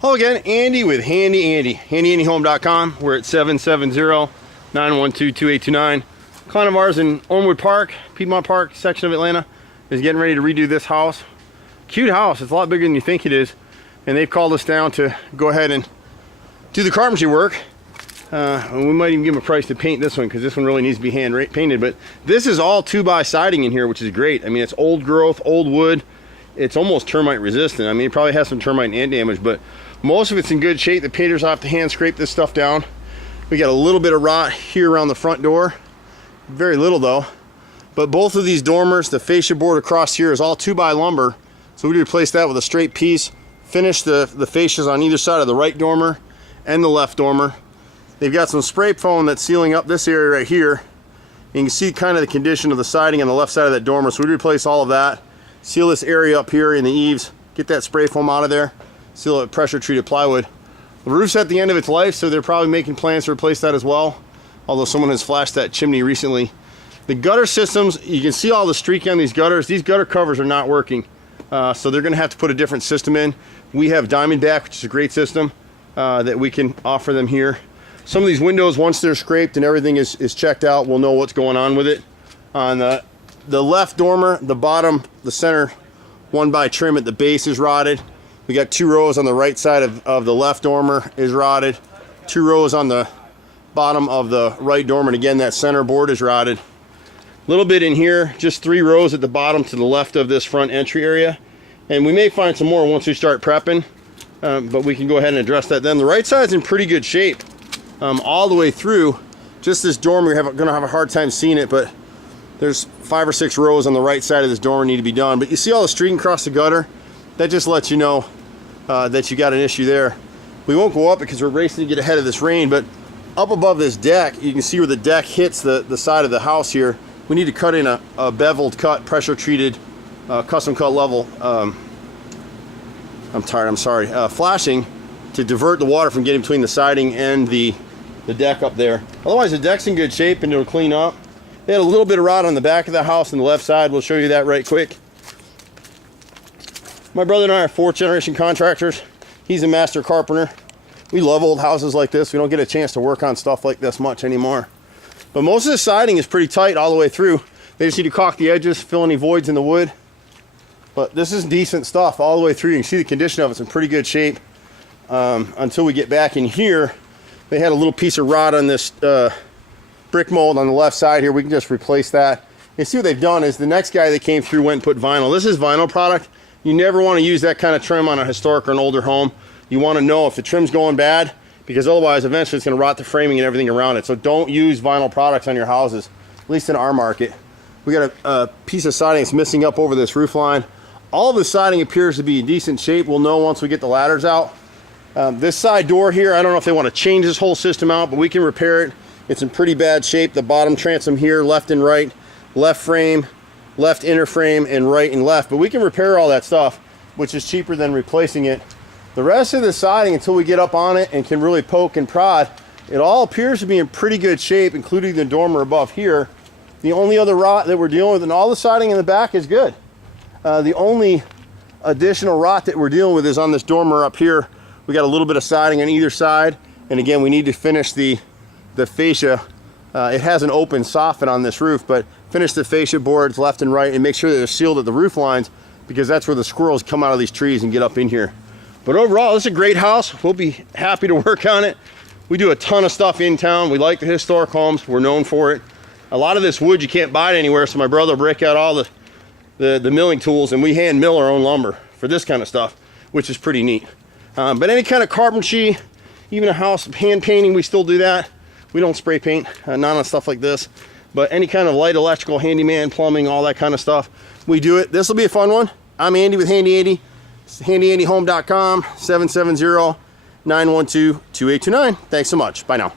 Hello again, Andy with Handy Andy. HandyANDYHome.com. We're at 770-912-2829. Client of ours in Ormwood Park, Piedmont Park section of Atlanta, is getting ready to redo this house. Cute house. It's a lot bigger than you think it is. And they've called us down to go ahead and do the carpentry work. And we might even give them a price to paint this one because this one really needs to be hand painted. But this is all 2x siding in here, which is great. I mean, it's old growth, old wood. It's almost termite resistant. I mean, it probably has some termite and ant damage, but most of it's in good shape. The painters will have to hand scrape this stuff down. We got a little bit of rot here around the front door. Very little though. But both of these dormers, the fascia board across here is all 2x lumber. So we replaced that with a straight piece. Finished the fascias on either side of the right dormer and the left dormer. They've got some spray foam that's sealing up this area right here. You can see kind of the condition of the siding on the left side of that dormer. So we replace all of that. Seal this area up here in the eaves. Get that spray foam out of there. Seal it with pressure treated plywood. The roof's at the end of its life, so they're probably making plans to replace that as well. Although someone has flashed that chimney recently. The gutter systems, you can see all the streaking on these gutters. These gutter covers are not working. So they're gonna have to put a different system in. We have Diamondback, which is a great system that we can offer them here. Some of these windows, once they're scraped and everything is checked out, we'll know what's going on with it. On the left dormer, the bottom, the center 1x trim at the base is rotted. We got 2 rows on the right side of the left dormer is rotted. 2 rows on the bottom of the right dormer, and again, that center board is rotted. A little bit in here, just 3 rows at the bottom to the left of this front entry area. And we may find some more once we start prepping, but we can go ahead and address that then. The right side's in pretty good shape all the way through. Just this dormer, you're gonna have a hard time seeing it, but there's 5 or 6 rows on the right side of this dormer need to be done. But you see all the streaking across the gutter? That just lets you know that you got an issue there. We won't go up because we're racing to get ahead of this rain, but up above this deck, you can see where the deck hits the side of the house here. We need to cut in a beveled cut, pressure treated, custom cut level, flashing to divert the water from getting between the siding and the deck up there. Otherwise the deck's in good shape and it'll clean up. They had a little bit of rot on the back of the house on the left side. We'll show you that right quick. My brother and I are 4th generation contractors. He's a master carpenter. We love old houses like this. We don't get a chance to work on stuff like this much anymore. But most of the siding is pretty tight all the way through. They just need to caulk the edges, fill any voids in the wood. But this is decent stuff all the way through. You can see the condition of it's in pretty good shape. Until we get back in here, they had a little piece of rot on this brick mold on the left side here. We can just replace that. And see what they've done is the next guy that came through went and put vinyl. This is vinyl product. You never want to use that kind of trim on a historic or an older home. You want to know if the trim's going bad, because otherwise eventually it's going to rot the framing and everything around it. So don't use vinyl products on your houses, at least in our market. We got a piece of siding that's missing up over this roof line. All of the siding appears to be in decent shape. We'll know once we get the ladders out. This side door here, I don't know if they want to change this whole system out, but we can repair it. It's in pretty bad shape. The bottom transom here, left and right, left frame, left inner frame, and right and left. But we can repair all that stuff, which is cheaper than replacing it. The rest of the siding, until we get up on it and can really poke and prod, it all appears to be in pretty good shape, including the dormer above here. The only other rot that we're dealing with, and all the siding in the back is good. The only additional rot that we're dealing with is on this dormer up here. We got a little bit of siding on either side, and again, we need to finish the fascia. It has an open soffit on this roof, but finish the fascia boards left and right and make sure that they're sealed at the roof lines, because that's where the squirrels come out of these trees and get up in here. But overall, this is a great house. We'll be happy to work on it. We do a ton of stuff in town. We like the historic homes. We're known for it. A lot of this wood you can't buy it anywhere, so my brother will break out all the milling tools, and we hand mill our own lumber for this kind of stuff, which is pretty neat. But any kind of carpentry, even a house hand painting, we still do that. We don't spray paint, not on stuff like this, but any kind of light electrical, handyman, plumbing, all that kind of stuff, we do it. This will be a fun one. I'm Andy with Handy Andy. HandyANDYHome.com, 770-912-2829. Thanks so much. Bye now.